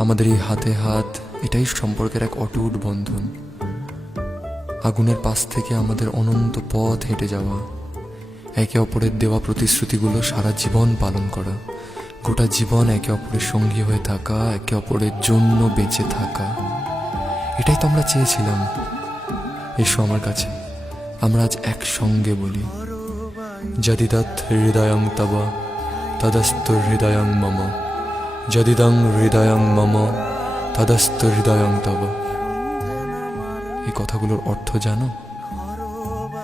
আমাদের এই হাতে হাত, এটাই সম্পর্কের এক অটুট বন্ধন। আগুনের পাশ থেকে আমাদের অনন্ত পথ হেঁটে যাওয়া, একে অপরের দেওয়া প্রতিশ্রুতিগুলো সারা জীবন পালন করা, গোটা জীবন একে অপরের সঙ্গী হয়ে থাকা, একে অপরের জন্য বেঁচে থাকা। এটাই তো আমরা চেয়েছিলাম। এসো আমার কাছে, আমরা আজ একসঙ্গে বলি। যদিদৎ হৃদয়ং তব, তদস্ত হৃদয়ং মম। যদিদং হৃদয়ং মম, তদস্ত হৃদয়ং তব। এই কথাগুলোর অর্থ জানো?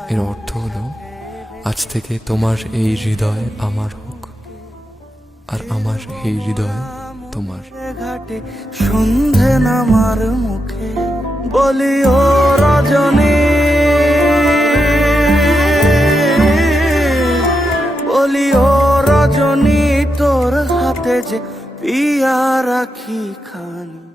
এর অর্থ হলো, আজ থেকে তোমার এই হৃদয় আমার হোক, আর আমার এই হৃদয় তোমার। ঘাটে সন্ধে নামার মুখে বলি ও রজনী বলি ও রজনী তোর হাতে যে পিয়া রাখি খানি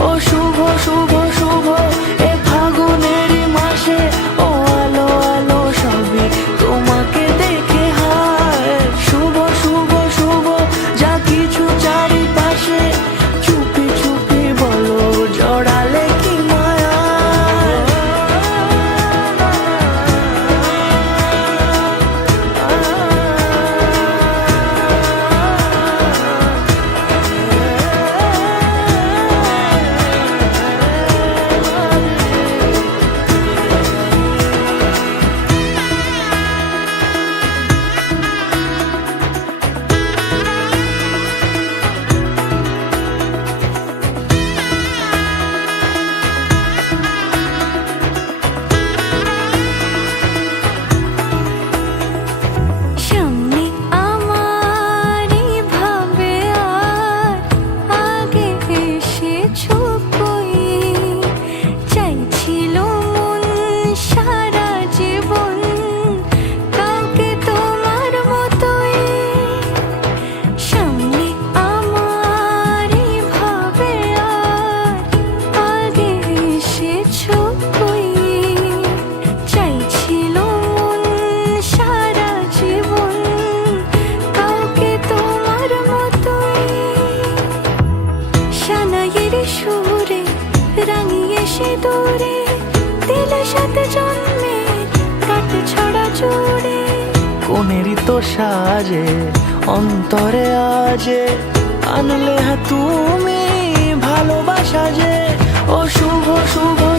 ও শুভ শুভ শুভ এ ফাগুনেরই সে দূরে দিলের সাথে জন্মে, কাটে ছড়া জোরে। তো সাজে, অন্তরে আজে, আনলে হ্যাঁ তুমি ভালোবাসা যে। ও শুভ শুভ